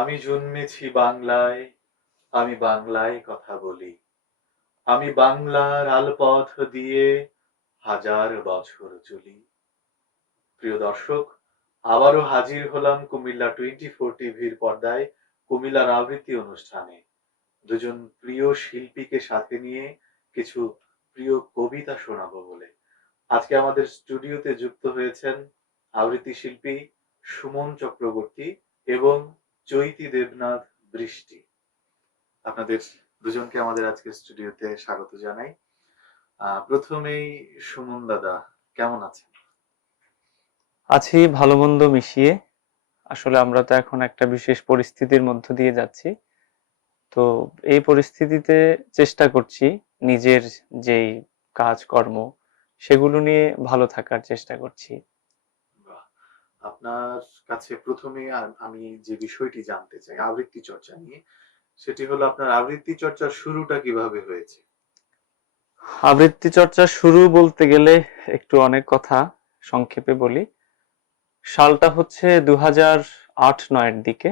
আমি জন্মেছি বাংলায়, আমি বাংলায় কথা বলি। আমি বাংলার আলপথ দিয়ে হাজার বছর চলি। প্রিয় দর্শক, আবারও হাজির হলাম কুমিল্লা 24 টিভির পর্দায় কুমিল্লার আবৃত্তি অনুষ্ঠানে। দুজন প্রিয় শিল্পীকে সাথে নিয়ে কিছু প্রিয় কবিতা শোনাবো বলে। আজকে আমাদের স্টুডিওতে যুক্ত হয়েছেন আবৃত্তি শিল্পী সুমন চক্রবর্তী এবং চৈতি দেবনাথ বৃষ্টি। আপনাদের দুজনকে আমাদের আজকের স্টুডিওতে স্বাগত জানাই। প্রথমেই সুমন দাদা, কেমন আছেন? আছি ভালো মন্দ মিশিয়ে। আসলে আমরা তো এখন একটা বিশেষ পরিস্থিতির মধ্য দিয়ে যাচ্ছি। তো এই পরিস্থিতিতে চেষ্টা করছি নিজের যেই কাজকর্ম সেগুলো নিয়ে ভালো থাকার চেষ্টা করছি। বাহ! আপনার কাছে প্রথমে আমি যে বিষয়টি জানতে চাই আবৃত্তি চর্চা নিয়ে, সেটি হলো আপনার আবৃত্তি চর্চার শুরুটা কিভাবে হয়েছে? আবৃত্তি চর্চা শুরু বলতে গেলে একটু অনেক কথা, সংক্ষেপে বলি। সালটা হচ্ছে 2008-9 দিকে।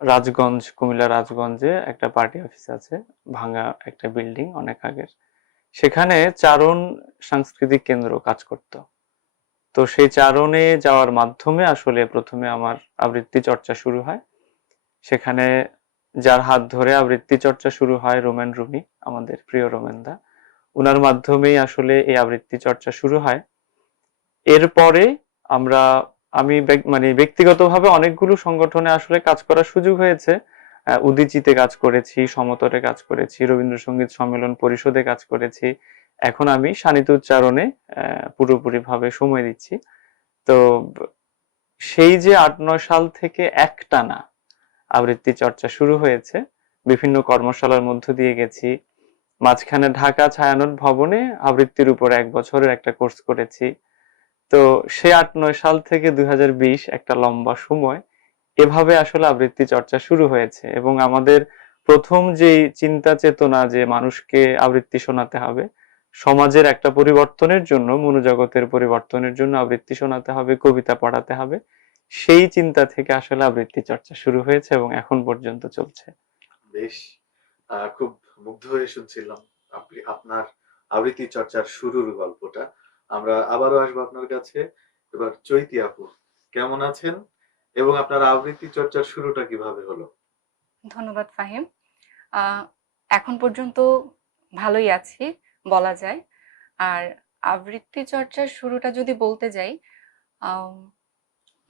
রাজগঞ্জ, কুমিল্লা রাজগঞ্জে একটা পার্টি অফিস আছে, ভাঙা একটা বিল্ডিং অনেক আগের। সেখানে চারণ সাংস্কৃতিক কেন্দ্র কাজ করত। তো সেই চারণে যাওয়ার মাধ্যমে আসলে প্রথমে আমার আবৃত্তি চর্চা শুরু হয়। সেখানে যার হাত ধরে আবৃত্তি চর্চা শুরু হয়, রোমেন রুমি, আমাদের প্রিয় রোমেন দা, উনার মাধ্যমেই আসলে এই আবৃত্তি চর্চা শুরু হয়। এরপরে আমরা আমি মানে ব্যক্তিগতভাবে অনেকগুলো সংগঠনে আসলে কাজ করার সুযোগ হয়েছে। উদীচিতে কাজ করেছি, সমতরে কাজ করেছি, রবীন্দ্রসঙ্গীত সম্মেলন পরিষদে কাজ করেছি। এখন আমি শানিত উচ্চারণে পুরোপুরি ভাবে সময় দিচ্ছি। তো সেই যে 8-9 সাল থেকে একটানা আবৃত্তি চর্চা শুরু হয়েছে, বিভিন্ন কর্মশালার মধ্য দিয়ে গেছি। মাঝখানে ঢাকা ছায়ানট ভবনে আবৃত্তির উপর 1 বছরের একটা কোর্স করেছি। তো সে 8-9 সাল থেকে 2020 একটা লম্বা সময় এভাবে আসলে আবৃত্তি চর্চা শুরু হয়েছে। এবং আমাদের প্রথম যে চিন্তা চেতনা যে মানুষকে আবৃত্তি শোনাতে হবে, সমাজের একটা পরিবর্তনের জন্য, মনোজগতের পরিবর্তনের জন্য আবৃত্তি শোনাতে হবে, কবিতা পড়াতে হবে, সেই চিন্তা থেকে আসলে আবৃত্তি চর্চা শুরু হয়েছে এবং এখন পর্যন্ত চলছে। বেশ, খুব মুগ্ধ হয়ে শুনছিলাম আপনি আপনার আবৃত্তি চর্চার শুরুর গল্পটা। আমরা আবারও আসবো আপনার কাছে। এবার চৈতি আপু, কেমন আছেন এবং আপনার আবৃত্তি চর্চার শুরুটা কিভাবে হলো? ধন্যবাদ ফাহিম। আহ, এখন পর্যন্ত ভালোই আছি বলা যায়। আর আবৃত্তি চর্চার শুরুটা যদি বলতে যাই, আম,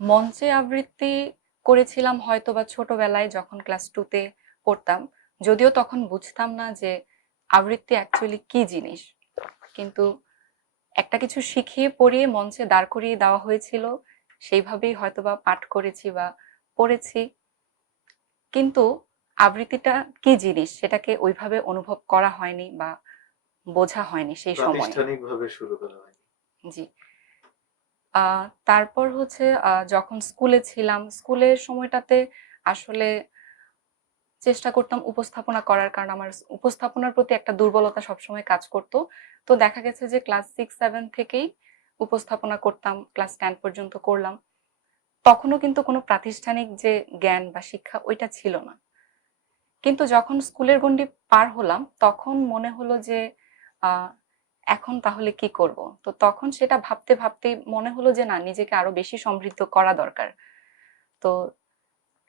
মঞ্চে আবৃত্তি করেছিলাম হয়তো বা ছোটবেলায় যখন ক্লাস 2-তে পড়তাম। যদিও তখন বুঝতাম না যে আবৃত্তি অ্যাকচুয়ালি কি জিনিস, কিন্তু একটা কিছু শিখিয়ে পড়িয়ে মঞ্চে দাঁড় করিয়ে দেওয়া হয়েছিল, সেইভাবেই হয়তোবা পাঠ করেছি বা পড়েছি। কিন্তু আবৃত্তিটা কি জিনিস সেটাকে ওইভাবে অনুভব করা হয়নি বা বোঝা হয়নি সেই সময়ে। প্রাতিষ্ঠানিকভাবে শুরু করা হয়নি। জি। তারপর হচ্ছে যখন স্কুলে ছিলাম, স্কুলের সময়টাতে আসলে চেষ্টা করতাম উপস্থাপনা করার, কারণ আমার উপস্থাপনার প্রতি একটা দুর্বলতা সবসময় কাজ করতো। তো দেখা গেছে যে ক্লাস 6-7 থেকেই উপস্থাপনা করতাম, ক্লাস 10 পর্যন্ত করলাম। তখনও কিন্তু কোনো প্রাতিষ্ঠানিক যে জ্ঞান বা শিক্ষা ওইটা ছিল না। কিন্তু যখন স্কুলের গণ্ডি পার হলাম তখন মনে হলো যে আহ, এখন তাহলে কি করব। তো তখন সেটা ভাবতে ভাবতে মনে হলো যে না, নিজেকে আরো বেশি সমৃদ্ধ করা দরকার। তো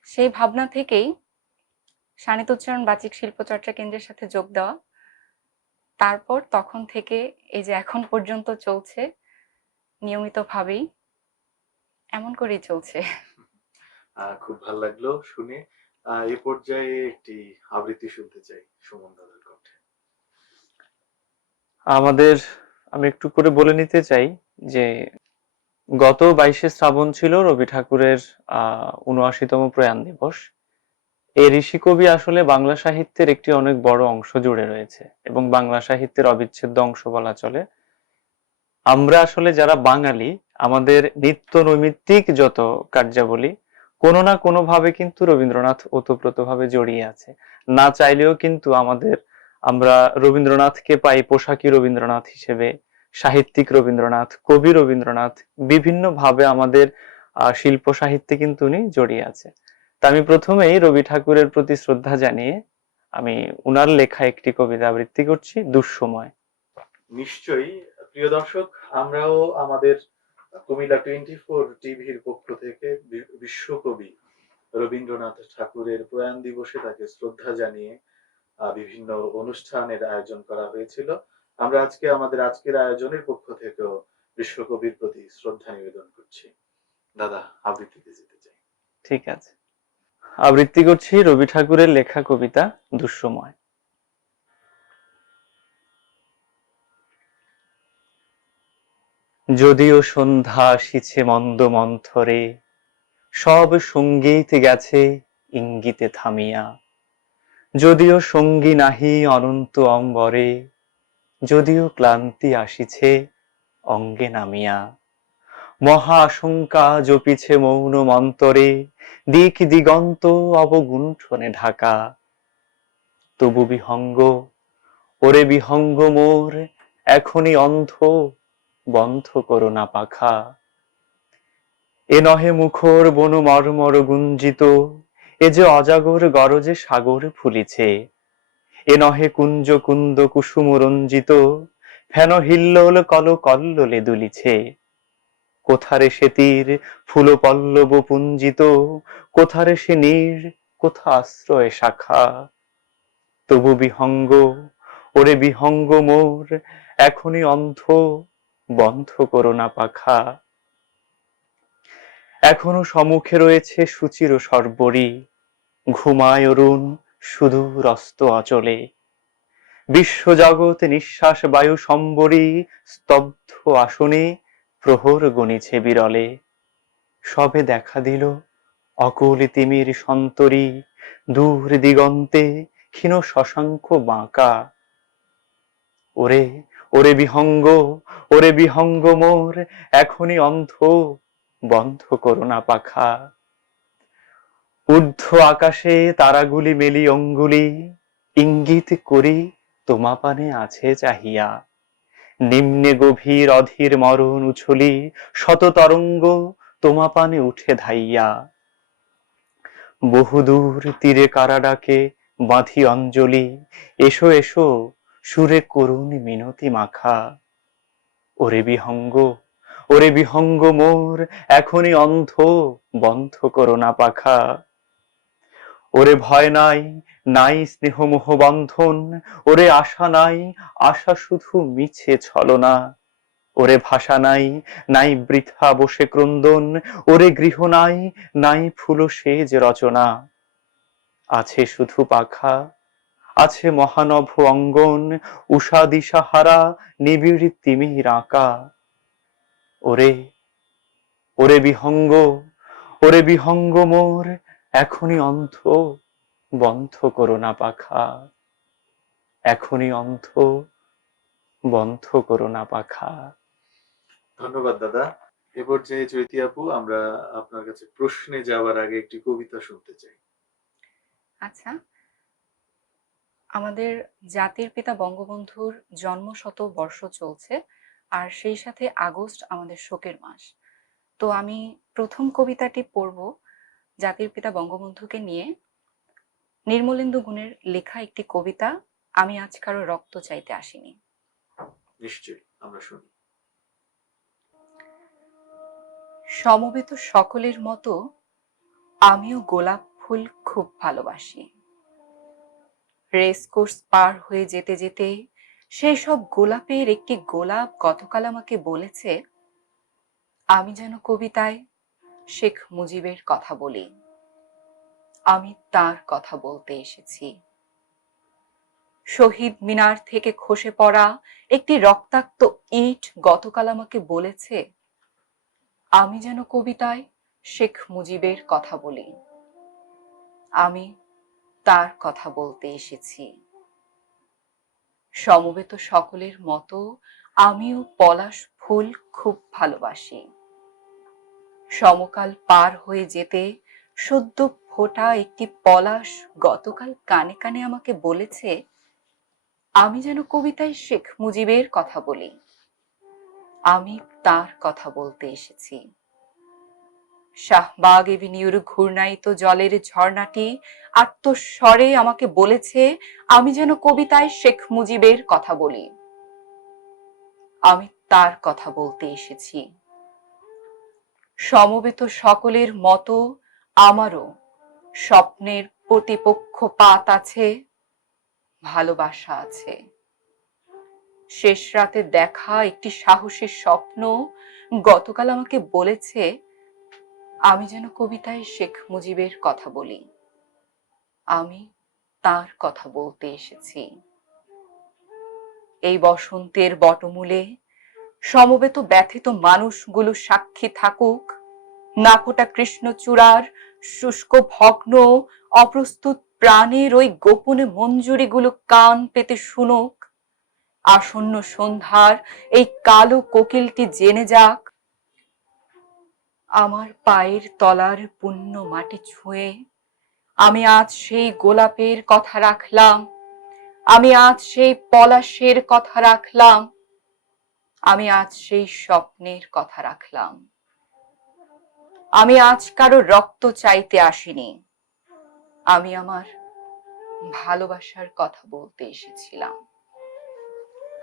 সেই ভাবনা থেকেই শানিত উচ্চারণ বাচিক শিল্প চর্চা কেন্দ্রের সাথে যোগ দেওয়া। তারপর তখন থেকে এই যে এখন পর্যন্ত চলছে নিয়মিতভাবেই, এমন করেই চলছে। খুব ভালো লাগলো শুনে। এ পর্যায়ে একটি আবৃত্তি শুনতে চাই সুমন দাদার কণ্ঠে। আমাদের, আমি একটু করে বলে নিতে চাই যে গত 22শে শ্রাবণ ছিল রবি ঠাকুরের ৭৯তম প্রয়াণ দিবস। এই ঋষি কবি আসলে বাংলা সাহিত্যের একটি অনেক বড় অংশ জুড়ে রয়েছে এবং বাংলা সাহিত্যের অবিচ্ছেদ্য অংশ বলা চলে। আমরা আসলে যারা বাঙালি, আমাদের নিত্য নৈমিত্তিক যত কার্যাবলী কোনো না কোনো ভাবে কিন্তু রবীন্দ্রনাথ ওতপ্রোতভাবে জড়িয়ে আছে। না চাইলেও কিন্তু আমরা রবীন্দ্রনাথকে পাই পোশাকি রবীন্দ্রনাথ হিসেবে, সাহিত্যিক রবীন্দ্রনাথ, কবি রবীন্দ্রনাথ, বিভিন্ন ভাবে আমাদের শিল্প সাহিত্যে কিন্তু উনি জড়িয়ে আছে। তা আমি প্রথমেই রবি ঠাকুরের প্রতি শ্রদ্ধা জানিয়ে আমি উনার লেখা একটি কবিতা আবৃত্তি করছি, দুঃসময়। নিশ্চয়ই। প্রিয় দর্শক, আমরাও আমাদের কুমিল্লা 24 টিভির পক্ষ থেকে বিশ্বকবি রবীন্দ্রনাথ ঠাকুরের প্রয়াণ দিবসে তাকে শ্রদ্ধা জানিয়ে বিভিন্ন অনুষ্ঠানের আয়োজন করা হয়েছিল। আমরা আজকে আমাদের আজকের আয়োজনের পক্ষ থেকেও বিশ্বকবির প্রতি শ্রদ্ধা নিবেদন করছি। দাদা, আবৃত্তিতে যেতে চাই। ঠিক আছে, আবৃত্তি করছি রবি ঠাকুরের লেখা কবিতা দুঃসময়। যদিও সন্ধ্যা আসিছে মন্দ মন্থরে, সব সঙ্গীত গেছে ইঙ্গিতে থামিয়া। যদিও সঙ্গী নাহি অনন্ত অম্বরে, যদিও ক্লান্তি আসিছে অঙ্গে নামিয়া। মহা আশঙ্কা জপিছে মৌন মন্তরে, দিক দিগন্ত অবগুণ্ঠনে ঢাকা। তবু বিহঙ্গ, ওরে বিহঙ্গ মোর, এখনই অন্ধ, বন্ধ করো না পাখা। এ নহে মুখর বন মর্মর গুঞ্জিত, এ যে অজাগর গরজে সাগর ফুলিছে। এ নহে কুঞ্জ কুন্দ কুসুম রঞ্জিত, ফেন হিল্লোল কল কল্লোলে দুলিছে। কোথারে সে তীর ফুল পল্লব পুঞ্জিত, কোথারে সে নীর, কোথা আশ্রয় শাখা। তবু বিহঙ্গ, ওরে বিহঙ্গ মোর, এখনই অন্ধ, বন্ধ করো না পাখা। এখনো সম্মুখে রয়েছে সুচির সর্বরী, ঘুমায় অরুণ সুদূর অস্ত অচলে। বিশ্বজগৎ নিঃশ্বাস বায়ু সম্বরী, স্তব্ধ আসনে প্রহর গণিছে বিরলে। সবে দেখা দিল অকুল তিমির সন্তরী, দূর দিগন্তে ক্ষীণ শশাঙ্ক বাঁকা। ওরে, ওরে বিহঙ্গ, ওরে বিহঙ্গ মোর, এখনই অন্ধ, বন্ধ করো না পাখা। ঊর্ধ্ব আকাশে তারাগুলি মেলি অঙ্গুলি, ইঙ্গিত করি তোমা পানে আছে চাহিয়া। নিম্নে গভীর অধীর মরণ উছলি, শত তরঙ্গ তোমা পানে উঠে ধাইয়া। বহুদূর তীরে কারা ডাকে বাঁধি অঞ্জলি, এসো এসো সুরে করুণ মিনতি মাখা। ওরে বিহঙ্গ, ওরে বিহঙ্গ মোর, এখনই অন্ধ, বন্ধ করো না পাখা। ওরে ভয় নাই, নাই স্নেহ মোহ বন্ধন, ওরে আশা নাই, আশা শুধু মিছে ছলনা। ওরে ভাষা নাই, নাই বৃথা বসে ক্রন্দন, ওরে গৃহ নাই, নাই ফুল সেজ রচনা। আছে শুধু পাখা, আছে মহানভ অঙ্গন, উষা দিশাহারা নিবিড় তিমির আঁকা। ওরে, ওরে বিহঙ্গ, ওরে বিহঙ্গ মোর, এখনই অন্ধ, বন্ধ করো না পাখা। এখনই অন্ধ, বন্ধ করো না পাখা। ধন্যবাদ দাদা। এ পর্যায়ে চৈতি আপু, আমরা আপনার কাছে প্রশ্নে যাওয়ার আগে একটি কবিতা শুনতে চাই। আচ্ছা, আমাদের জাতির পিতা বঙ্গবন্ধুর জন্মশত বর্ষ চলছে, আর সেই সাথে আগস্ট আমাদের শোকের মাস। তো আমি প্রথম কবিতাটি পড়ব জাতির পিতা বঙ্গবন্ধুকে নিয়ে। নির্মলেন্দু গুণের লেখা একটি কবিতা, আমি আজ কারো রক্ত চাইতে আসিনি। নিশ্চয়ই, আমরা শুনি। সমবেত সকলের মতো আমিও গোলাপ ফুল খুব ভালোবাসি। রেসকোর্স পার হয়ে যেতে যেতে সেই সব গোলাপের একটি গোলাপ গতকাল আমাকে বলেছে, আমি যেন কবিতায় শেখ মুজিবের কথা বলি। আমি তার কথা বলতে এসেছি। শহীদ মিনার থেকে খসে পড়া একটি রক্তাক্ত ইট গতকাল আমাকে বলেছে, আমি যেন কবিতায় শেখ মুজিবের কথা বলি। আমি তার কথা বলতে এসেছি। সমবেত সকলের মতো আমিও পলাশ ফুল খুব ভালোবাসি। সমকাল পার হয়ে যেতে সদ্য ফোটা একটি পলাশ গতকাল কানে কানে আমাকে বলেছে, আমি যেন কবিতায় শেখ মুজিবের কথা বলি। আমি তার কথা বলতে এসেছি। শাহবাগ এভিনিউর ঘূর্ণায়িত জলের ঝর্ণাটি আত্মস্বরে আমাকে বলেছে আমি যেন কবিতায় শেখ মুজিবের কথা বলি। আমি তার কথা বলতে এসেছি। সমবেত সকলের মতো আমারও স্বপ্নের প্রতিপক্ষপাত আছে, ভালোবাসা আছে। শেষ রাতে দেখা একটি সাহসী স্বপ্ন গতকাল আমাকে বলেছে আমি যেন কবিতায় শেখ মুজিবের কথা বলি। আমি তার কথা বলতে এসেছি। এই বসন্তের বটমূলে সমবেত ব্যথিত মানুষগুলো সাক্ষী থাকুক, না ফোটা কৃষ্ণচূড়ার শুষ্ক ভগ্ন অপ্রস্তুত প্রাণের ওই গোপনে মঞ্জুরিগুলো কান পেতে শুনুক। আসন্ন সন্ধ্যার এই কালো কোকিলটি জেনে যাক আমার পায়ের তলার পুণ্য মাটি ছুঁয়ে আমি আজ সেই গোলাপের কথা রাখলাম, আমি আজ সেই পলাশের কথা রাখলাম, আমি আজ সেই স্বপ্নের কথা রাখলাম। আমি আজ কারো রক্ত চাইতে আসিনি, আমি আমার ভালোবাসার কথা বলতে এসেছিলাম।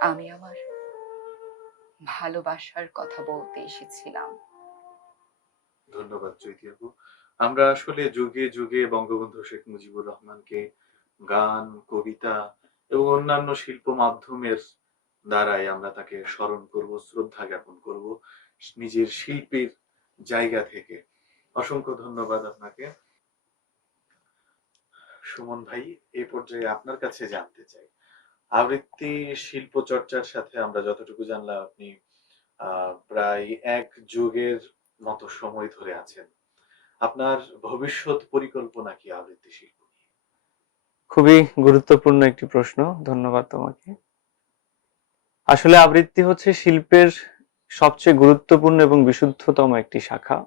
আমি আমার ভালোবাসার কথা বলতে এসেছিলাম। ধন্যবাদ চৈতি আপু। আমরা আসলে যুগে যুগে বঙ্গবন্ধু শেখ মুজিবুর রহমানকে গান, কবিতা এবং অন্যান্য শিল্প মাধ্যমের দ্বারাই আমরা তাকে স্মরণ করব, শ্রদ্ধা জ্ঞাপন করব নিজের শিল্পের জায়গা থেকে। অসংখ্য ধন্যবাদ আপনাকে। সুমন ভাই, এই পর্যায়ে আপনার কাছে জানতে চাই, আবৃত্তি শিল্প চর্চার সাথে আমরা যতটুকু জানলাম আপনি প্রায় এক যুগের মতো সময় ধরে আছেন। আপনার ভবিষ্যৎ পরিকল্পনা কি আবৃত্তি শিল্প নিয়ে? খুবই গুরুত্বপূর্ণ একটি প্রশ্ন, ধন্যবাদ তোমাকে। আসলে আবৃত্তি হচ্ছে শিল্পের সবচেয়ে গুরুত্বপূর্ণ এবং বিশুদ্ধতম একটি শাখা।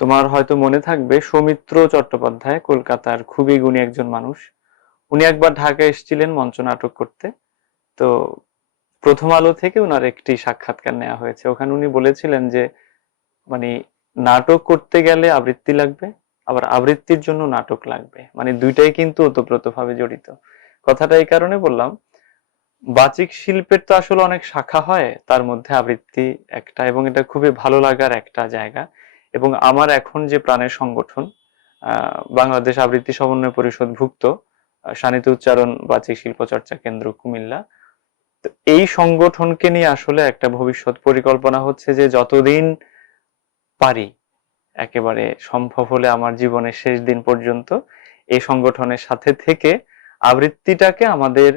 তোমার হয়তো মনে থাকবে সৌমিত্র চট্টোপাধ্যায় কলকাতার খুবই গুণী একজন মানুষ। উনি একবার ঢাকায় এসেছিলেন মঞ্চ নাটক করতে। তো প্রথম আলো থেকে ওনার একটি সাক্ষাৎকার নেওয়া হয়েছে। ওখানে উনি বলেছিলেন যে মানে নাটক করতে গেলে আবৃত্তি লাগবে, আবার আবৃত্তির জন্য নাটক লাগবে, মানে দুইটাই কিন্তু ওতপ্রোতভাবে জড়িত। কথাটা এই কারণে বললাম, বাচিক শিল্পের তো আসলে অনেক শাখা হয়, তার মধ্যে আবৃত্তি একটা, এবং এটা খুবই ভালো লাগার একটা জায়গা। এবং আমার এখন যে প্রাণের সংগঠন বাংলাদেশ আবৃত্তি সমন্বয় পরিষদ ভুক্ত শানিত উচ্চারণ বাচিক শিল্প চর্চা কেন্দ্র কুমিল্লা, তো এই সংগঠনকে নিয়ে আসলে একটা ভবিষ্যৎ পরিকল্পনা হচ্ছে যে যতদিন পারি, একেবারে সম্ভব হলে আমার জীবনের শেষ দিন পর্যন্ত এই সংগঠনের সাথে থেকে আবৃত্তিটাকে আমাদের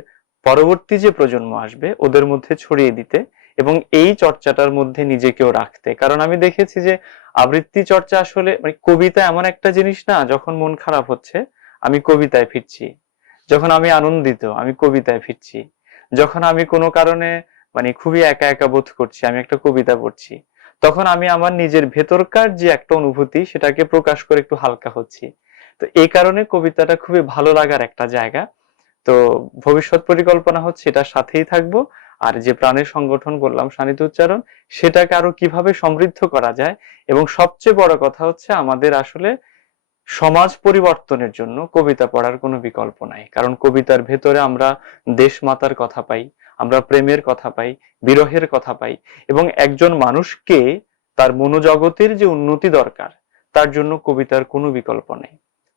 পরবর্তী যে প্রজন্ম আসবে ওদের মধ্যে ছড়িয়ে দিতে এবং এই চর্চাটার মধ্যে নিজেকেও রাখতে। কারণ আমি দেখেছি যে আবৃত্তি চর্চা আসলে মানে কবিতা এমন একটা জিনিস না, যখন মন খারাপ হচ্ছে আমি কবিতায় ফিরছি, যখন আমি আনন্দিত আমি কবিতায় ফিরছি, যখন আমি কোনো কারণে মানে খুবই একা একা বোধ করছি আমি একটা কবিতা পড়ছি, তখন আমি আমার নিজের ভেতরকার যে একটা অনুভূতি সেটাকে প্রকাশ করে একটু হালকা হচ্ছি। তো এই কারণে কবিতাটা খুবই ভালো লাগার একটা জায়গা। তো ভবিষ্যৎ পরিকল্পনা হচ্ছে এটার সাথেই থাকবো। আর যে প্রাণের সংগঠন বললাম শানিত উচ্চারণ, সেটাকে আরো কিভাবে সমৃদ্ধ করা যায়, এবং সবচেয়ে বড় কথা হচ্ছে আমাদের আসলে সমাজ পরিবর্তনের জন্য কবিতা পড়ার কোনো বিকল্প নাই। কারণ কবিতার ভেতরে আমরা দেশমাতার কথা পাই, আমরা প্রেমের কথা পাই, বিরহের কথা পাই, এবং একজন মানুষকে তার মনোজগতের যে উন্নতি দরকার তার জন্য কবিতার কোনো বিকল্প নেই।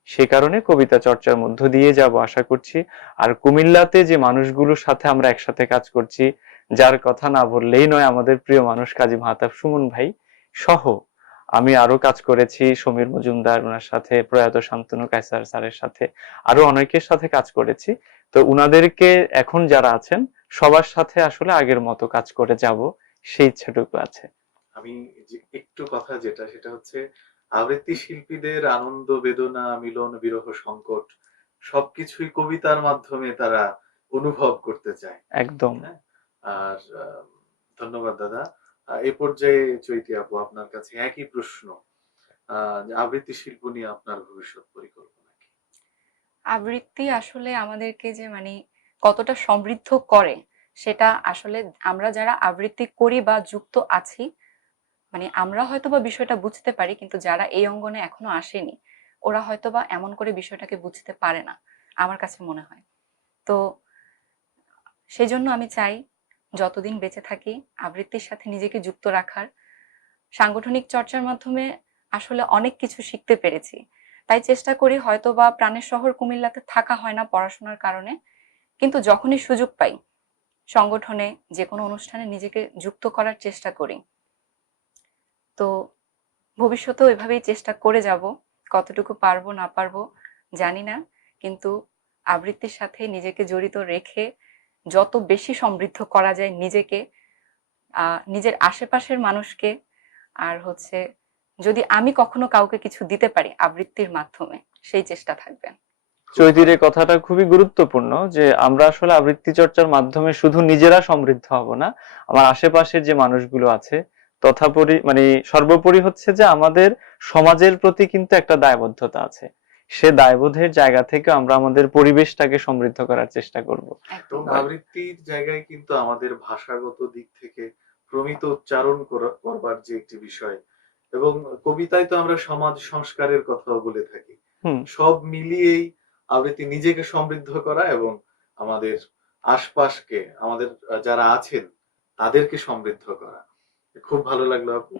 সে কারণে কবিতা চর্চার মধ্য দিয়ে যাব আশা করছি। আর কুমিল্লাতে যে মানুষগুলোর সাথে আমরা একসাথে কাজ করছি, যার কথা না বললেই নয়, আমাদের প্রিয় মানুষ কাজী মাহতাব সুমন ভাই সহ আমি আরো কাজ করেছি সমীর মজুমদার ওনার সাথে, প্রয়াত শান্তনু কায়সার স্যারের সাথে, আরো অনেকের সাথে কাজ করেছি। তো উনাদেরকে এখন যারা আছেন সবার সাথে আসলে আগের মতো কাজ করে যাব, সেই ইচ্ছাটুকু আছে। আমি যে একটু কথা যেটা সেটা হচ্ছে আবৃত্তি শিল্পীদের আনন্দ বেদনা মিলন বিরহ সংকট সবকিছুই কবিতার মাধ্যমে তারা অনুভব করতে চায়। একদম। হ্যাঁ, আর ধন্যবাদ দাদা। এ পর্যায়ে চৈতি আপু আপনার কাছে একই প্রশ্ন, যে আবৃত্তি শিল্প নিয়ে আপনার ভবিষ্যৎ পরিকল্পনা কি? আবৃত্তি আসলে আমাদেরকে যে মানে কতটা সমৃদ্ধ করে সেটা আসলে আমরা যারা আবৃত্তি করি বা যুক্ত আছি মানে আমরা হয়তোবা বিষয়টা বুঝতে পারি, কিন্তু যারা এই অঙ্গনে এখনো আসেনি ওরা হয়তোবা এমন করে বিষয়টাকে বুঝতে পারে না, আমার কাছে মনে হয়। তো সেই জন্য আমি চাই যতদিন বেঁচে থাকি আবৃত্তির সাথে নিজেকে যুক্ত রাখার। সাংগঠনিক চর্চার মাধ্যমে আসলে অনেক কিছু শিখতে পেরেছি, তাই চেষ্টা করি। হয়তোবা প্রাণের শহর কুমিল্লাতে থাকা হয় না পড়াশোনার কারণে, কিন্তু যখনই সুযোগ পাই সংগঠনে যে কোনো অনুষ্ঠানে নিজেকে যুক্ত করার চেষ্টা করি। তো ভবিষ্যতেও এভাবেই চেষ্টা করে যাব। কতটুকু পারবো না পারবো জানি না, কিন্তু আবৃত্তির সাথে নিজেকে জড়িত রেখে যত বেশি সমৃদ্ধ করা যায় নিজেকে, নিজের আশেপাশের মানুষকে, আর হচ্ছে যদি আমি কখনো কাউকে কিছু দিতে পারি আবৃত্তির মাধ্যমে, সেই চেষ্টা থাকবে। চৈতির এই কথাটা খুবই গুরুত্বপূর্ণ যে আমরা আসলে আবৃত্তি চর্চার মাধ্যমে শুধু নিজেরা সমৃদ্ধ হব না, আমার আশেপাশের যে মানুষগুলো আছে তথাপরি মানে সর্বোপরি হচ্ছে যে আমাদের সমাজের প্রতি কিন্তু একটা দায়বদ্ধতা আছে। সে দায়বোধের জায়গা থেকে আমরা আমাদের পরিবেশটাকে সমৃদ্ধ করার চেষ্টা করব। এবং আবৃত্তির জায়গায় কিন্তু আমাদের ভাষাগত দিক থেকে প্রমিত উচ্চারণ করবার যে একটি বিষয়, এবং কবিতায় তো আমরা সমাজ সংস্কারের কথাও বলে থাকি। হুম সব মিলিয়েই আবৃত্তি নিজেকে সমৃদ্ধ করা এবং আমাদের আশপাশকে, আমাদের যারা আছেন তাদেরকে সমৃদ্ধ করা। খুব ভালো লাগলো আপু।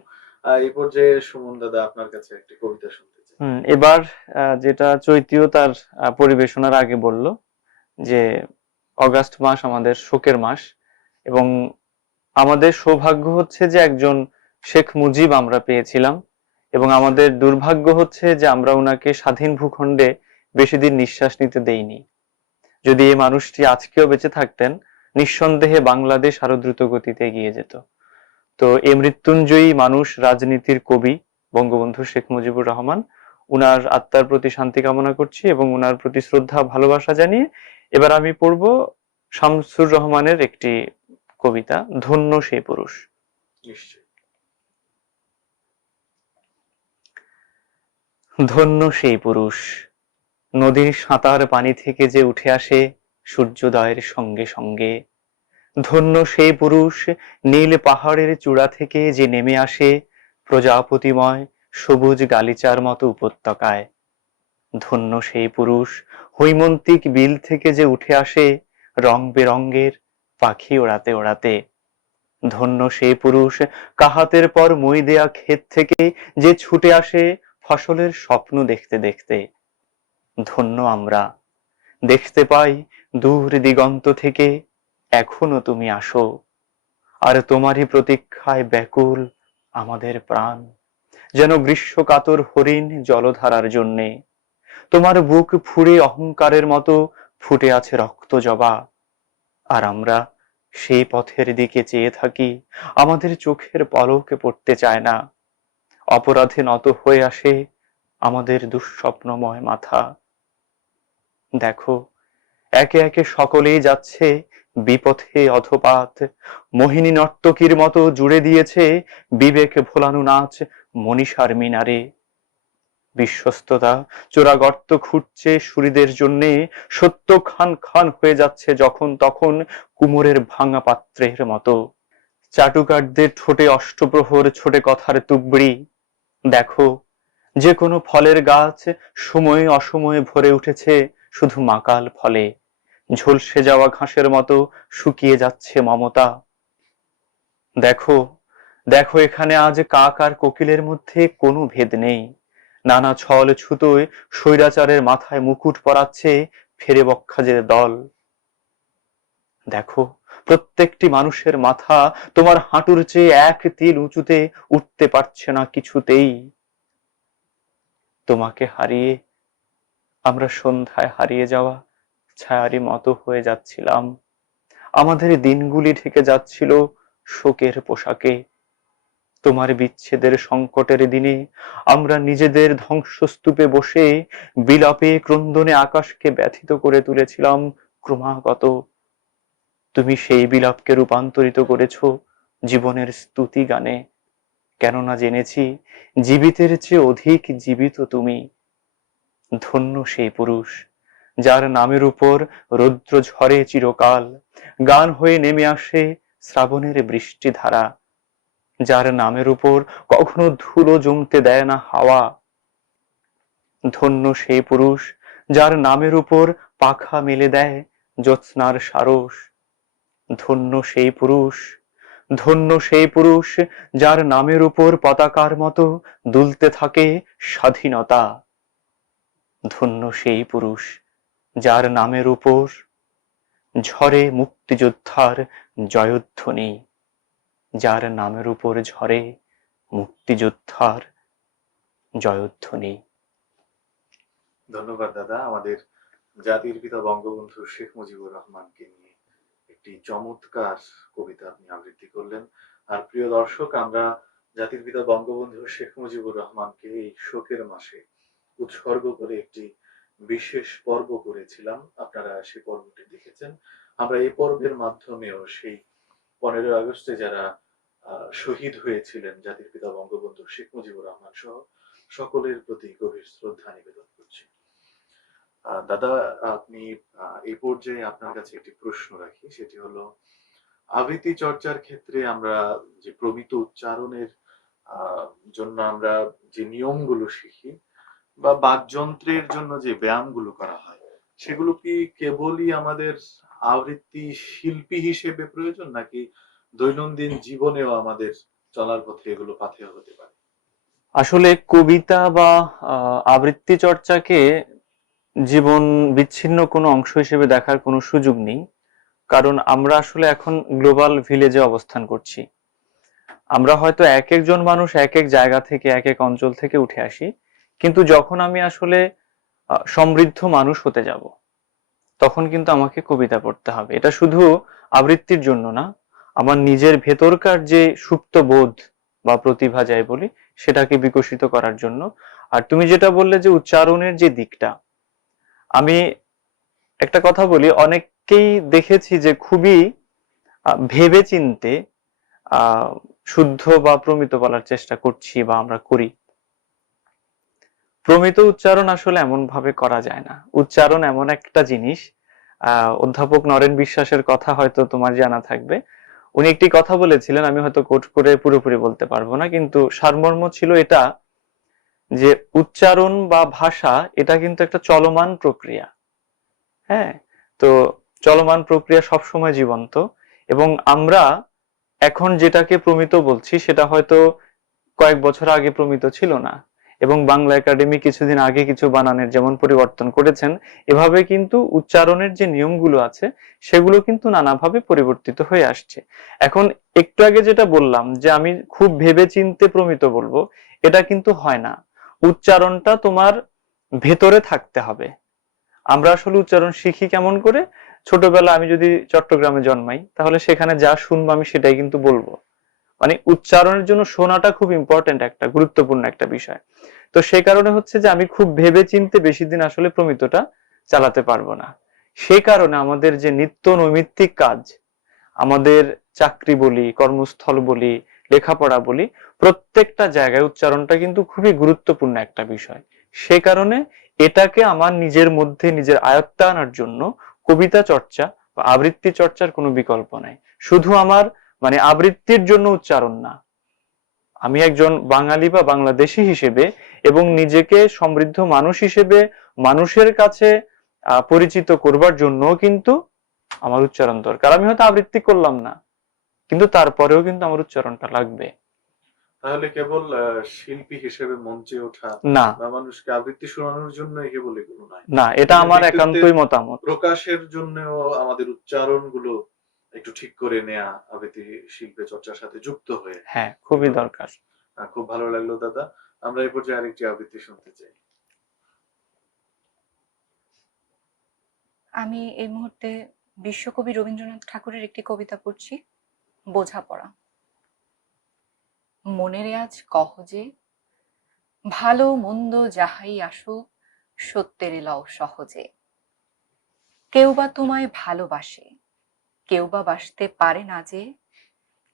এই পর্যায়ে সুমন দাদা আপনার কাছে একটি কবিতা শুনতে চাই। এবার যেটা চৈতিও তার পরিবেশনার আগে বলল যে অগাস্ট মাস আমাদের শোকের মাস, এবং আমাদের সৌভাগ্য হচ্ছে যে একজন শেখ মুজিব আমরা পেয়েছিলাম, এবং আমাদের দুর্ভাগ্য হচ্ছে যে আমরা ওনাকে স্বাধীন ভূখণ্ডে বেশি দিন নিঃশ্বাস নিতে দেইনি। যদি এই মানুষটি আজকেও বেঁচে থাকতেন নিঃসন্দেহে বাংলাদেশ আরো দ্রুত গতিতে এগিয়ে যেত। তো এই মৃত্যুঞ্জয়ী মানুষ রাজনীতির কবি বঙ্গবন্ধু শেখ মুজিবুর রহমান, উনার আত্মার প্রতি শান্তি কামনা করছি এবং উনার প্রতি শ্রদ্ধা ভালোবাসা জানিয়ে এবার আমি পড়ব শামসুর রহমানের একটি কবিতা, ধন্য সেই পুরুষ। নিশ্চয়ই। ধন্য সেই পুরুষ, নদীর সাঁতার পানি থেকে যে উঠে আসে সূর্যোদয়ের সঙ্গে সঙ্গে। ধন্য সেই পুরুষ, নীল পাহাড়ের চূড়া থেকে যে নেমে আসে প্রজাপতিময় সবুজ গালিচার মতো উপত্যকায়। ধন্য সেই পুরুষ, হৈমন্তিক বিল থেকে যে উঠে আসে রং বেরঙের পাখি ওড়াতে ওড়াতে। ধন্য সেই পুরুষ, কাহাতের পর মই দেয়া ক্ষেত থেকে যে ছুটে আসে ফসলের স্বপ্ন দেখতে দেখতে। ধন্য আমরা, দেখতে পাই দূর দিগন্ত থেকে এখনো তুমি আসো, আর তোমারই প্রতীক্ষায় ব্যাকুল আমাদের প্রাণ, যেন গ্রীষ্মকাতর হরিণ জলধারার জন্যে। তোমার বুক ফুঁড়ে অহংকারের মতো ফুটে আছে রক্ত জবা, আর আমরা সেই পথের দিকে চেয়ে থাকি, আমাদের চোখের পলকে পড়তে চায় না। অপরাধে নত হয়ে আসে আমাদের দুঃস্বপ্নময় মাথা। দেখো একে একে সকলেই যাচ্ছে বিপথে অধপাত, মোহিনী নর্তকীর মতো জুড়ে দিয়েছে বিবেক ভোলানো নাচ মনীষার মিনারে। বিশ্বস্ততা চোরা গর্ত খুঁড়ছে সুরীদের জন্যে, সত্য খান খান হয়ে যাচ্ছে যখন তখন কুমোরের ভাঙা পাত্রের মতো। চাটুকারদের ঠোঁটে অষ্টপ্রহর ছোটে কথার তুবড়ি। দেখো যে কোনো ফলের গাছ সময়ে অসময়ে ভরে উঠেছে শুধু মাকাল ফলে, ঝলসে যাওয়া ঘাসের মতো শুকিয়ে যাচ্ছে মমতা। দেখো দেখো এখানে আজ কাক আর কোকিলের মধ্যে কোনো ভেদ নেই, নানা ছল ছুতোয় স্বৈরাচারের মাথায় মুকুট পরাচ্ছে ফেরে বক্ষাজের দল। দেখো প্রত্যেকটি মানুষের মাথা তোমার হাঁটুর চেয়ে এক তিল উঁচুতে উঠতে পারছে না কিছুতেই। তোমাকে হারিয়ে আমরা সন্ধ্যায় হারিয়ে যাওয়া ছায়ারি মতো হয়ে যাচ্ছিলাম। আমাদের দিনগুলি ঢেকে যাচ্ছিল শোকের পোশাকে। তোমার বিচ্ছেদের সংকটের দিনে আমরা নিজেদের ধ্বংসস্তূপে বসে বিলাপে ক্রন্দনে আকাশকে ব্যথিত করে তুলেছিলাম ক্রমাগত। তুমি সেই বিলাপকে রূপান্তরিত করেছো জীবনের স্তুতি গানে, কেননা জেনেছি জীবিতের চেয়ে অধিক জীবিত তুমি। ধন্য সেই পুরুষ, যার নামের উপর রৌদ্র ঝরে চিরকাল, গান হয়ে নেমে আসে শ্রাবণের বৃষ্টি ধারা। যার নামের উপর কখনো ধুলো জমতে দেয় না হাওয়া। ধন্য সেই পুরুষ যার নামের উপর পাখা মেলে দেয় জ্যোৎস্নার সারস। ধন্য সেই পুরুষ, ধন্য সেই পুরুষ যার নামের উপর পতাকার মতো দুলতে থাকে স্বাধীনতা। ধন্য সেই পুরুষ যার নামের উপর ঝরে মুক্তিযোদ্ধার জয়ধ্বনি, যার নামের উপর ঝরে মুক্তিযোদ্ধার জয়ধ্বনি। ধন্যবাদ দাদা। আমাদের জাতির পিতা বঙ্গবন্ধু শেখ মুজিবুর রহমানকে নিয়ে একটি চমৎকার কবিতা আপনি আবৃত্তি করলেন। আর প্রিয় দর্শক, আমরা জাতির পিতা বঙ্গবন্ধু শেখ মুজিবুর রহমানকে এই শোকের মাসে উৎসর্গ করে একটি বিশেষ পর্ব করেছিলাম। আপনারা সেই পর্বটি দেখেছেন। আমরা এই পর্বের মাধ্যমেও সেই 15 আগস্টে যারা শহীদ হয়েছিলেন জাতির পিতা বঙ্গবন্ধু শেখ মুজিবুর রহমান সহ সকলের প্রতি গভীর শ্রদ্ধা নিবেদন করছি। দাদা, আপনি এই পর্যায়ে আপনার কাছে একটি প্রশ্ন রাখি, সেটি হলো আবৃত্তি চর্চার ক্ষেত্রে আমরা যে প্রমিত উচ্চারণের জন্য আমরা যে নিয়মগুলো শিখি বা বাকযন্ত্রের জন্য যে ব্যায়ামগুলো করা হয়, সেগুলো কি কেবলই আমাদের আবৃত্তি শিল্পী হিসেবে প্রয়োজন, নাকি দৈনন্দিন জীবনেও আমাদের চলার পথে এগুলো পাথেয় হতে পারে? আসলে কবিতা বা আবৃত্তি চর্চাকে জীবন বিচ্ছিন্ন কোনো অংশ হিসেবে দেখার কোনো সুযোগ নেই, কারণ আমরা আসলে এখন গ্লোবাল ভিলেজে অবস্থান করছি। আমরা হয়তো এক একজন মানুষ এক এক জায়গা থেকে এক এক অঞ্চল থেকে উঠে আসি, কিন্তু যখন আমি আসলে সমৃদ্ধ মানুষ হতে যাব, তখন কিন্তু আমাকে কবিতা পড়তে হবে। এটা শুধু আবৃত্তির জন্য না, আমার নিজের ভেতরকার যে সুপ্ত বোধ বা প্রতিভা যাই বলি, সেটাকে বিকশিত করার জন্য। আর তুমি যেটা বললে যে উচ্চারণের যে দিকটা, আমি একটা কথা বলি, অনেককেই দেখেছি যে খুবই ভেবে চিন্তে শুদ্ধ বা প্রমিত বলার চেষ্টা করছি বা আমরা করি। প্রমিত উচ্চারণ আসলে এমন ভাবে করা যায় না। উচ্চারণ এমন একটা জিনিস, অধ্যাপক নরেন বিশ্বাসের কথা হয়তো তোমার জানা থাকবে। উনি একটি কথা বলেছিলেন, আমি হয়তো কোট করে পুরোপুরি বলতে পারবো না, কিন্তু সারমর্ম ছিল এটা যে উচ্চারণ বা ভাষা এটা কিন্তু একটা চলমান প্রক্রিয়া। হ্যাঁ, তো চলমান প্রক্রিয়া সবসময় জীবন্ত, এবং আমরা এখন যেটাকে প্রমিত বলছি সেটা হয়তো কয়েক বছর আগে প্রমিত ছিল না। এবং বাংলা একাডেমি কিছুদিন আগে কিছু বানানের যেমন পরিবর্তন করেছেন, এভাবে কিন্তু উচ্চারণের যে নিয়মগুলো আছে সেগুলো কিন্তু নানাভাবে পরিবর্তিত হয়ে আসছে। এখন একটু আগে যেটা বললাম যে আমি খুব ভেবে চিন্তে প্রমিত বলবো, এটা কিন্তু হয় না। উচ্চারণটা তোমার ভেতরে থাকতে হবে। আমরা আসলে উচ্চারণ শিখি কেমন করে? ছোটবেলা আমি যদি চট্টগ্রামে জন্মাই, তাহলে সেখানে যা শুনবো আমি সেটাই কিন্তু বলবো। মানে উচ্চারণের জন্য শোনাটা খুব ইম্পর্টেন্ট, একটা গুরুত্বপূর্ণ একটা বিষয়। তো সে কারণে হচ্ছে যে আমি খুব ভেবে চিন্তে বেশি দিন আসলে প্রমিতটা চালাতে পারবো না। সে কারণে আমাদের যে নিত্য নৈমিত্তিক কাজ, আমাদের চাকরি বলি, কর্মস্থল বলি, লেখাপড়া বলি, প্রত্যেকটা জায়গায় উচ্চারণটা কিন্তু খুবই গুরুত্বপূর্ণ একটা বিষয়। সে কারণে এটাকে আমার নিজের মধ্যে নিজের আয়ত্তে আনার জন্য কবিতা চর্চা বা আবৃত্তি চর্চার কোনো বিকল্প নাই। শুধু আমার মানে আবৃত্তির জন্য উচ্চারণ না, আমি একজন বাঙালি বা বাংলাদেশী হিসেবে এবং নিজেকে সমৃদ্ধ মানুষ হিসেবে মানুষের কাছে পরিচিত করবার জন্য কিন্তু আমার উচ্চারণ দরকার। আমি হয়তো আবৃত্তি করলাম না, কিন্তু তারপরেও কিন্তু আমার উচ্চারণটা লাগবে। তাহলে কেবল শিল্পী হিসেবে মঞ্চে ওঠা না, বা মানুষকে আবৃত্তি শোনানোর জন্য কেবল এগুলো নয়, না, এটা নিজের আমার ব্যক্তিত্বের একান্তই মতামত। প্রকাশের জন্যও আমাদের উচ্চারণ গুলো একটু ঠিক করে নেয়া আবৃত্তি শিল্পে চর্চার সাথে যুক্ত হয়ে হ্যাঁ, খুবই এগুলো। দরকার। খুব ভালো লাগলো দাদা। আমরা এই পর্যায়ে আরেকটি আবৃত্তি শুনতে চাই। আমি এই মুহূর্তে বিশ্বকবি রবীন্দ্রনাথ ঠাকুরের একটি কবিতা পড়ছি, বোঝাপড়া। মনের আজ কহ যে, ভালো মন্দ যাহাই আসুক, সত্যের লও সহজে। কেউ বা তোমায় ভালোবাসে, কেউ বা বাসতে পারে না যে,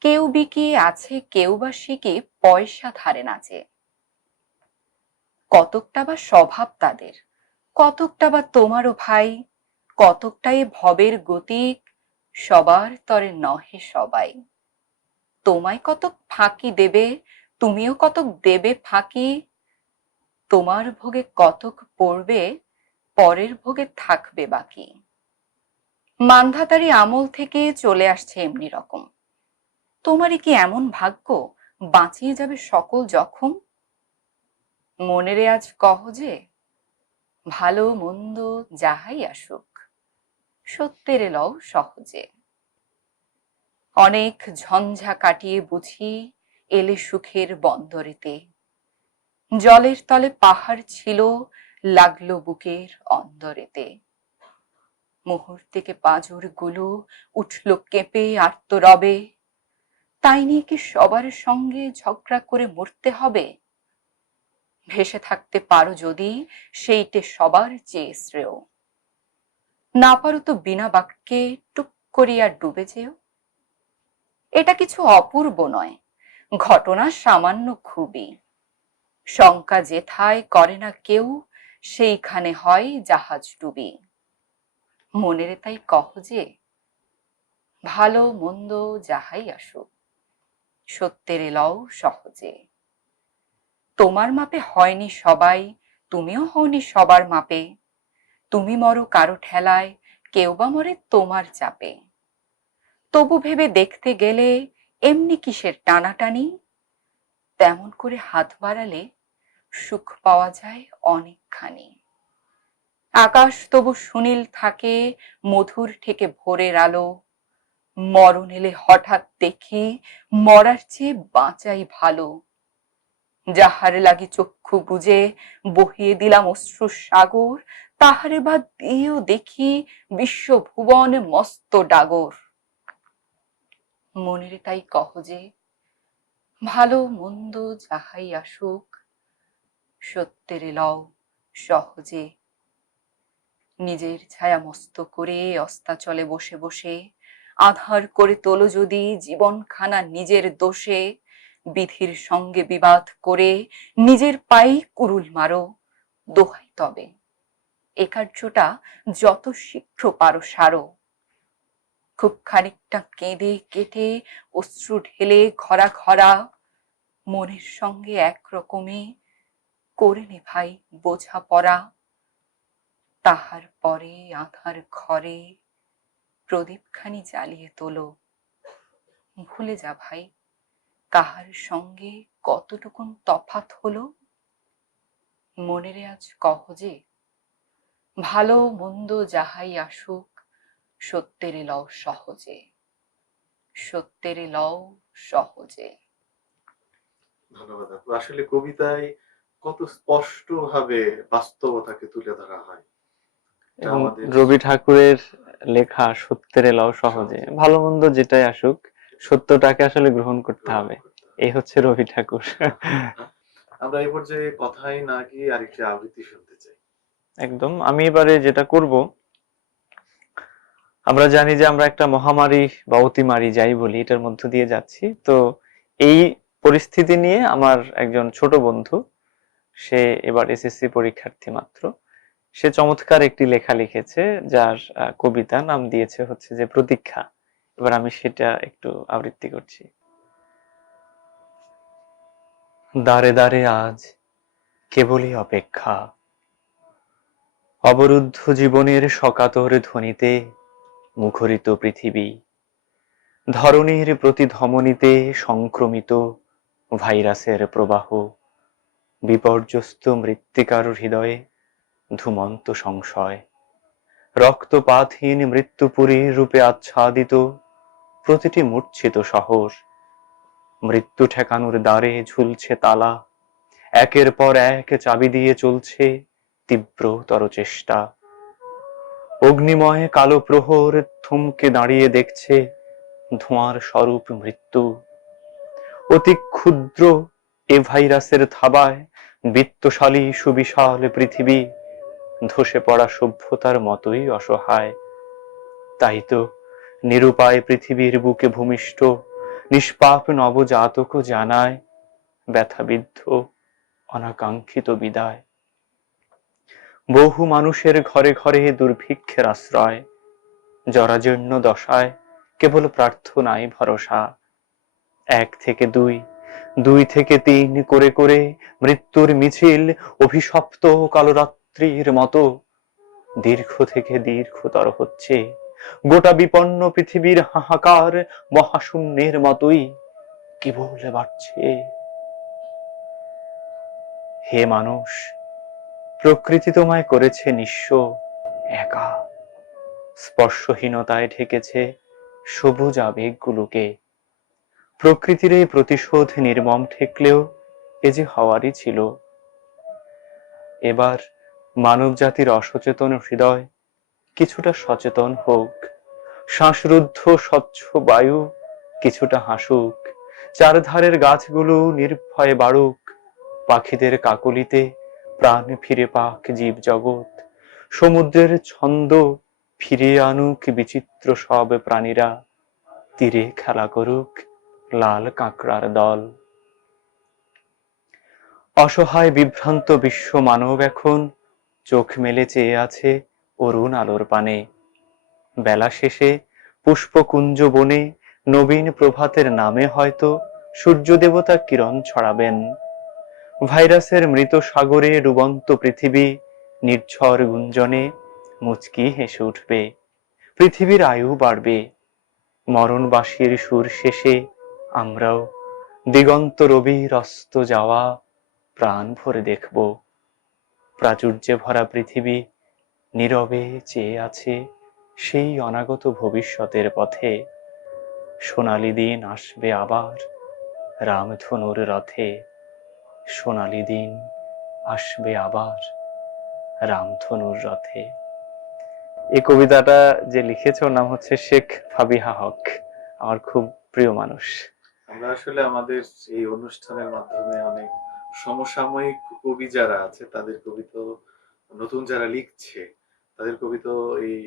কেউ বিকিয়ে আছে, কেউ বা শিখে পয়সা ধারে না যে। কতকটা বা স্বভাব তাদের, কতকটা বা তোমারও ভাই, কতকটাই ভবের গতিক, সবার তরে নহে সবাই। তোমায় কতক ফাঁকি দেবে, তুমিও কতক দেবে ফাঁকি, তোমার ভোগে কতক পড়বে, পরের ভোগে থাকবে বাকি। মান্ধাতারি আমল থেকে চলে আসছে এমনি রকম। তোমারই কি এমন ভাগ্য, বাঁচিয়ে যাবে সকল জখম? মনেরে আজ কহ যে, ভালো মন্দ যাহাই আসুক, সত্যেরে লও সহজে। অনেক ঝঞ্ঝা কাটিয়ে বুঝি এলে সুখের বন্দরেতে। জলের তলে পাহাড় ছিল, লাগলো বুকের অন্দরেতে। মুহূর্তেকে পাঁজর গুলো উঠল কেঁপে আর্তরবে। তাই নিয়ে কি সবার সঙ্গে ঝগড়া করে মরতে হবে? ভেসে থাকতে পারো যদি, সেইটে সবার চেয়ে শ্রেয়। না পারো তো বিনা বাক্যে টুক করিয়া ডুবে যেও। এটা কিছু অপূর্ব নয়, ঘটনা সামান্য খুবই। শঙ্কা যেথায় করে না কেউ, সেইখানে হয় জাহাজ ডুবি। মনেরে তাই কহ যে, ভালো মন্দ যাহাই আসুক, সত্যেরে লও সহজে। তোমার মাপে হয়নি সবাই, তুমিও হওনি সবার মাপে। তুমি মরো কারো ঠেলায়, কেউ বা মরে তোমার চাপে। তবু ভেবে দেখতে গেলে এমনি কিসের টানাটানি? তেমন করে হাত বাড়ালে সুখ পাওয়া যায় অনেকখানি। আকাশ তবু সুনীল থাকে, মধুর থেকে ভোরের আলো। মরণ এলে হঠাৎ দেখি, মরার চেয়ে বাঁচাই ভালো। যাহার লাগি চক্ষু বুজে বহিয়ে দিলাম অশ্রুর সাগর, তাহারে বা দিয়েও দেখি বিশ্ব ভুবন মস্ত ডাগর। মনেরে তাই কহ যে, ভালো মন্দ যাহাই আসুক, সত্যেরে লও সহজে। নিজের ছায়া মস্ত করে অস্তাচলে বসে বসে আধার করে তোলো যদি জীবনখানা নিজের দোষে। বিধির সঙ্গে বিবাদ করে নিজের পায়ে কুরুল মারো, দোহাই তবে এ কার্যটা যত শীঘ্র পারো সারো। খুব খানিকটা কেঁদে কেটে অশ্রু ঢেলে খরা খরা, মনের সঙ্গে একরকমে করে নে ভাই বোঝাপড়া। তাহার পরে আধার ঘরে প্রদীপখানি জ্বালিয়ে তোলো। ভুলে যা ভাই, কাহার সঙ্গে কতটুকুন তফাৎ হলো। মনেরে আজ কহ যে, ভালো মন্দ যাহাই আসুক, সত্যেরে লও সহজে, সত্যেরে লও সহজে। ধন্যবাদ আপু। আসলে কবিতায় কত স্পষ্ট ভাবে বাস্তবতাকে তুলে ধরা হয়, এটা এবং আমাদের রবি ঠাকুরের লেখা সত্যের এলাও সহজে, সহজে ভালো মন্দ যেটাই আসুক সত্যটাকে আসলে গ্রহণ করতে গ্রহণ হবে। করতে হয়। এই হচ্ছে রবি ঠাকুর। আমরা এই পর্যায়ে কথাই না গিয়ে আরেকটি আবৃত্তি শুনতে চাই। একদম। আমি এবারে যেটা করব, আমরা জানি যে আমরা একটা মহামারী বা অতিমারি যাই বলি এটার মধ্য দিয়ে যাচ্ছি। তো এই পরিস্থিতি নিয়ে আমার একজন ছোট বন্ধু, সে এবার এসএসসি পরীক্ষার্থী মাত্র, সে চমৎকার একটি লেখা লিখেছে, যার কবিতা নাম দিয়েছে হচ্ছে যে প্রতীক্ষা। এবার আমি সেটা একটু আবৃত্তি করছি। দাঁড়ে দাঁড়ে আজ কেবলই অপেক্ষা, অবরুদ্ধ জীবনের সকাতর ধ্বনিতে মুখরিত পৃথিবী, ধরণীর প্রতি ধমনীতে সংক্রমিত ভাইরাসের প্রবাহ, বিপর্যস্ত মৃত্তিকার হৃদয়ে ধুমন্ত সংশয়, রক্তপাতহীন মৃত্যুপুরীর রূপে আচ্ছাদিত প্রতিটি মূর্ছিত শহর, মৃত্যু ঠেকানোর দ্বারে ঝুলছে তালা, একের পর এক চাবি দিয়ে চলছে তীব্রতর চেষ্টা। অগ্নিময় কালো প্রহর থমকে দাঁড়িয়ে দেখছে ধোঁয়ার স্বরূপ মৃত্যু। অতি ক্ষুদ্র এ ভাইরাসের থাবায় বিত্তশালী সুবিশাল পৃথিবী ধসে পড়া সভ্যতার মতোই অসহায়। তাই তো নিরুপায় পৃথিবীর বুকে ভূমিষ্ঠ নিষ্পাপ নবজাতক জানায় ব্যথাবিদ্ধ অনাকাঙ্ক্ষিত বিদায়। বহু মানুষের ঘরে ঘরে দুর্ভিক্ষের আশ্রয়, জরাজীর্ণ দশায় কেবল প্রার্থনায় ভরসা। এক থেকে দুই, দুই থেকে তিন করে করে মৃত্যুর মিছিল অভিশপ্ত কালরাত্রির মতো দীর্ঘ থেকে দীর্ঘতর হচ্ছে। গোটা বিপন্ন পৃথিবীর হাহাকার মহাশূন্যের মতোই কেবল বাড়ছে। হে মানুষ, প্রকৃতি তোমায় করেছে নিঃস্ব, একা। স্পর্শহীনতায় ঢেকেছে সবুজ আবেগগুলোকে। প্রকৃতির এই প্রতিশোধ নির্মম ঠেকলেও এ যে হওয়ারই ছিল। এবার মানব জাতির অসচেতন হৃদয় কিছুটা সচেতন হোক। শ্বাসরুদ্ধ স্বচ্ছ বায়ু কিছুটা হাসুক। চারধারের গাছগুলো নির্ভয়ে বাড়ুক। পাখিদের কাকলিতে প্রাণ ফিরে পাক জীব জগৎ। সমুদ্রের ছন্দ ফিরিয়ে আনুক বিচিত্র সব প্রাণীরা। তীরে খেলা করুক লাল কাঁকড়ার দল। অসহায় বিভ্রান্ত বিশ্ব মানব এখন চোখ মেলে চেয়ে আছে অরুণ আলোর পানে। বেলা শেষে পুষ্পকুঞ্জ বনে নবীন প্রভাতের নামে হয়তো সূর্য দেবতা কিরণ ছড়াবেন। ভাইরাসের মৃত সাগরে ডুবন্ত পৃথিবী নির্ঝর গুঞ্জনে মুচকি হেসে উঠবে। পৃথিবীর আয়ু বাড়বে। মরণবাসীর সুর শেষে আমরাও দিগন্ত রবির অস্ত যাওয়া প্রাণ ভরে দেখব। প্রাচুর্যে ভরা পৃথিবী নীরবে চেয়ে আছে সেই অনাগত ভবিষ্যতের পথে। সোনালী দিন আসবে আবার রামধনুর রথে। সোনালী দিন আসবে আবার রামধনুর রথে। এই কবিতাটা যে লিখেছে ওর নাম হচ্ছে শেখ ফাবিহা হক। আমার খুব প্রিয় মানুষ। আমরা আসলে আমাদের এই অনুষ্ঠানের মাধ্যমে অনেক সমসাময়িক কবি যারা আছে তাদের কবিতা, নতুন যারা লিখছে তাদের কবিতা এই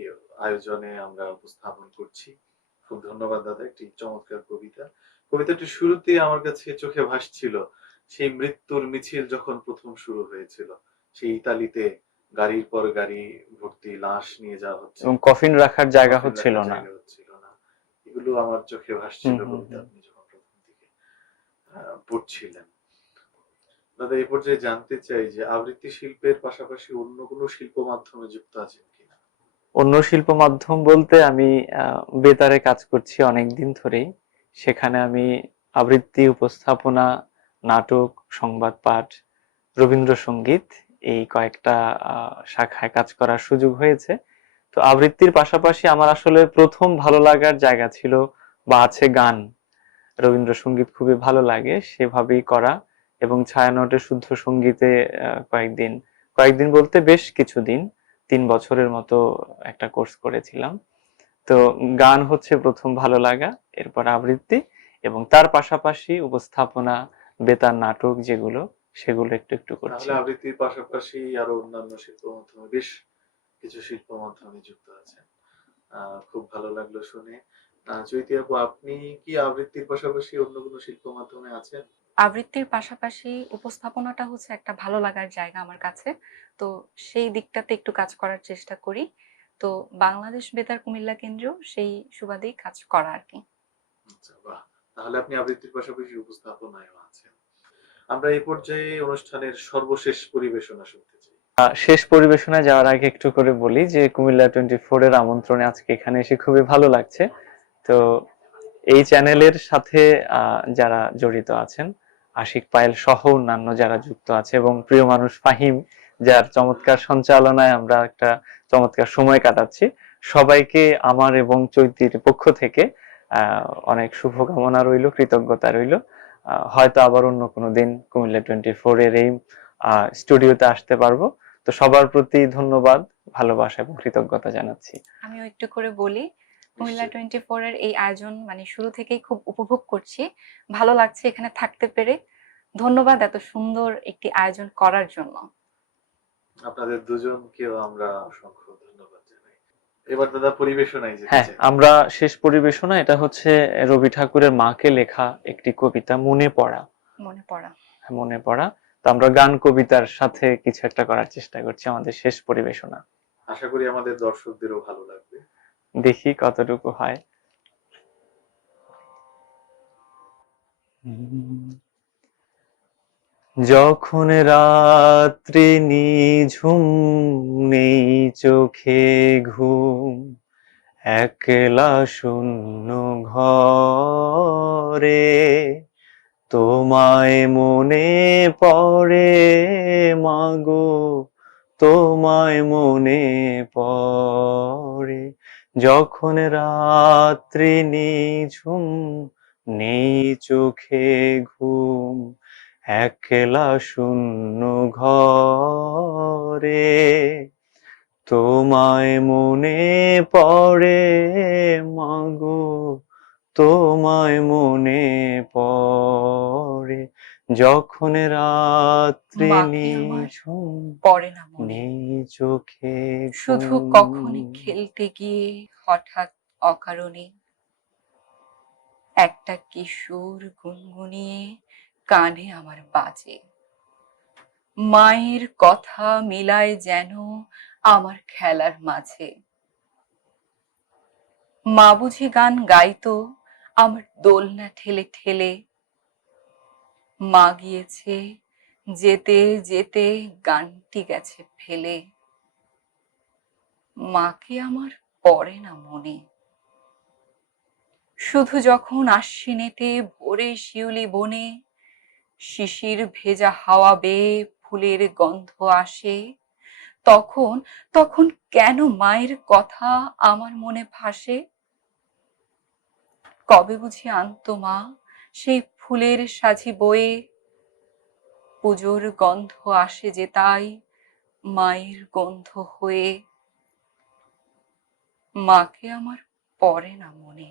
আয়োজনে আমরা উপস্থাপন করছি। খুব ধন্যবাদ দাদা, একটি চমৎকার কবিতা। কবিতাটির শুরুতে আমার কাছে চোখে ভাসছিল সেই মৃত্যুর মিছিল যখন প্রথম শুরু হয়েছিল, সেই ইতালিতে গাড়ির পর গাড়ি ভর্তি লাশ নিয়ে যাওয়া হচ্ছে, এবং কফিন রাখার জায়গা কফিন হচ্ছিল রাখার না। জায়গা হচ্ছিল না। এগুলো আমার চোখে ভাসছিল কবিতা আপনি যখন প্রথম দিকে পড়ছিলেন। দাদা, এই পর্যায়ে জানতে চাই যে আবৃত্তি শিল্পের পাশাপাশি অন্য কোনো শিল্প মাধ্যমে যুক্ত আছেন কিনা? অন্য শিল্প মাধ্যম বলতে আমি বেতারে কাজ করছি অনেকদিন ধরেই। সেখানে আমি আবৃত্তি, উপস্থাপনা, নাটক, সংবাদ পাঠ, রবীন্দ্রসঙ্গীত এই কয়েকটা শাখায় কাজ করার সুযোগ হয়েছে। তো আবৃত্তির পাশাপাশি আমার আসলে প্রথম ভালো লাগার জায়গা ছিল বা আছে গান। রবীন্দ্রসঙ্গীত খুবই ভালো লাগে, সেভাবেই করা। এবং ছায়ানটের শুদ্ধ সঙ্গীতে কয়েকদিন বলতে বেশ কিছুদিন, 3 বছরের মতো একটা কোর্স করেছিলাম। তো গান হচ্ছে প্রথম ভালো লাগা, এরপর আবৃত্তি, এবং তার পাশাপাশি উপস্থাপনা, বেতার নাটক যেগুলো সেগুলো একটু একটু করছি। তাহলে আবৃত্তির পাশাপাশি আরো অন্যান্য শিল্প মাধ্যমে বেশ কিছু শিল্প মাধ্যমে যুক্ত আছেন। খুব ভালো লাগলো শুনে। চৈতি আপু, আপনি কি আবৃত্তির পাশাপাশি অন্য কোনো শিল্প মাধ্যমে আছেন? আবৃত্তির পাশাপাশি উপস্থাপনাটা হচ্ছে একটা ভালো লাগার জায়গা আমার কাছে। তো সেই দিকটাতে একটু কাজ করার চেষ্টা করি। তো বাংলাদেশ বেতার কুমিল্লা কেন্দ্রেও সেই সুবাদেই কাজ করা আরকি। আচ্ছা, বাহ! তাহলে আপনি আবৃত্তির পাশাপাশি উপস্থাপনায়ও আছেন। আমরা এই পর্যায়ে অনুষ্ঠানের সর্বশেষ পরিবেশনা শুনতে চাই। শেষ পরিবেশনায় যাওয়ার আগে একটু করে বলি যে কুমিল্লা 24 এর আমন্ত্রণে আজকে এখানে এসে খুবই ভালো লাগছে। তো এই চ্যানেলের সাথে যারা জড়িত আছেন, আশিক পায়েল সহ অন্যান্য যারা যুক্ত আছে, এবং প্রিয় মানুষ ফাহিম, যার চমৎকার সঞ্চালনায় আমরা একটা চমৎকার সময় কাটাচ্ছি, সবাইকে আমার এবং চৈতির পক্ষ থেকে অনেক শুভকামনা রইল, কৃতজ্ঞতা রইল। হয়তো আবার অন্য কোনো দিন কুমিল্লা 24 এর এই স্টুডিওতে আসতে পারবো। তো সবার প্রতি ধন্যবাদ, ভালোবাসা এবং কৃতজ্ঞতা জানাচ্ছি। আমিও একটু করে বলি, কুমিল্লা 24 এর এই আয়োজন মানে শুরু থেকেই খুব উপভোগ করছি। ভালো লাগছে এখানে থাকতে পেরে। ধন্যবাদ এত সুন্দর একটি আয়োজন করার জন্য। আপনাদের দুজনকেও আমরা অসংখ্য ধন্যবাদ জানাই। এবার দাদা পরিবেশনায় যেতে হ্যাঁ, চাই। আমরা শেষ পরিবেশনা, এটা হচ্ছে রবি ঠাকুরের মাকে লেখা একটি কবিতা, মনে পড়া। মনে পড়া। মনে পড়া। তো আমরা গান কবিতার সাথে কিছু একটা করার চেষ্টা করছি আমাদের শেষ পরিবেশনা। আশা করি আমাদের দর্শকদেরও ভালো লাগবে। দেখি কতটুকু হয়। যখন রাত্রি নিঝুম, নেই চোখে ঘুম, একলা শূন্য ঘরে, তোমায় মনে পড়ে মাগো, তোমায় মনে পড়ে। যখন রাত্রি নিঝুম, নেই চোখে ঘুম, একলা শূন্য ঘরে, তোমায় মনে পড়ে মাগো, তোমায় মনে পড়ে। যখন রাত্রি মাকে আমার নিঝুম, পড়ে না মনে, নেই চোখে শুধু ঘুম। কখনই খেলতে গিয়ে হঠাৎ অকারণে একটা কিশোর গুনগুনিয়ে কানে আমার বাজে। মায়ের কথা মিলায় যেন আমার খেলার মাঝে। মা বুঝি গান গাইতো আমার দোলনা ঠেলে ঠেলে। মা গিয়েছে যেতে যেতে গানটি গেছে ফেলে। মাকে আমার পড়ে না মনে, শুধু যখন আশ্বিনেতে ভোরে শিউলি বনে শিশির ভেজা হাওয়া বেয়ে ফুলের গন্ধ আসে, তখন তখন কেন মায়ের কথা আমার মনে ভাসে। কবে বুঝি আনতো মা সেই ফুলের সাজি বয়ে, পুজোর গন্ধ আসে যে তাই মায়ের গন্ধ হয়ে। মাকে আমার পড়ে না মনে,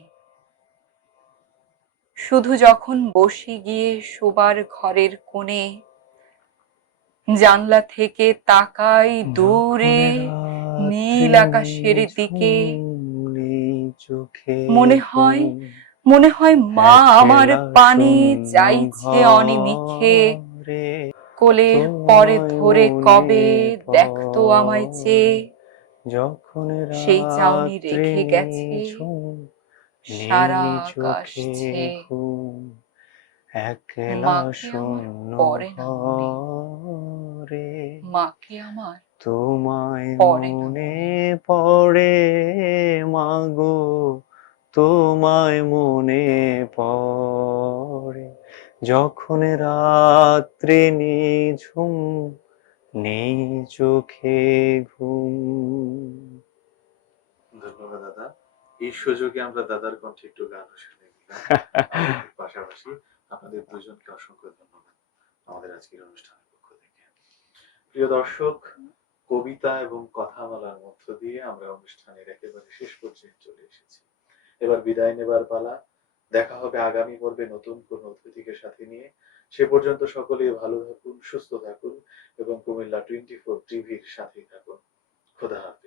শুধু যখন বসে গিয়ে শোবার ঘরের কোণে জানলা থেকে তাকাই দূরে নীল আকাশের দিকে, মনে হয় মনে হয় মা আমার পানে চাইছে অনিমিষে। কোলের পরে ধরে কবে দেখতো আমায় চেয়ে, যখন সেই চাউনি রাত্রি রেখে গেছে নিঝুম, সারা নেই আকাশ চোখে ছেয়ে। ঘুম, একলা মাকে আমার শূন্য পড়ে না মনে, ঘরে, মাকে আমার তোমায় পড়ে না মনে মনে। পড়ে মাগো, তোমায় মনে পড়ে। যখন রাত্রি নিঝুম, নেই চোখে ঘুম। ধন্যবাদ দাদা। এই সুযোগে আমরা দাদার কণ্ঠে একটু গান শুনে নিলাম। আবৃত্তির পাশাপাশি আপনাদের দুজনকে অসংখ্য ধন্যবাদ আমাদের আজকের অনুষ্ঠানের পক্ষ থেকে। প্রিয় দর্শক, কবিতা এবং কথামালার মধ্য দিয়ে আমরা অনুষ্ঠানের একেবারে শেষ পর্যায়ে চলে এসেছি। এবার বিদায় নেবার পালা। দেখা হবে আগামী পর্বে নতুন কোন অতিথিকে সাথে নিয়ে। সে পর্যন্ত সকলেই ভালো থাকুন, সুস্থ থাকুন এবং কুমিল্লা 24 টিভির সাথেই থাকুন। খোদা হাফেজ।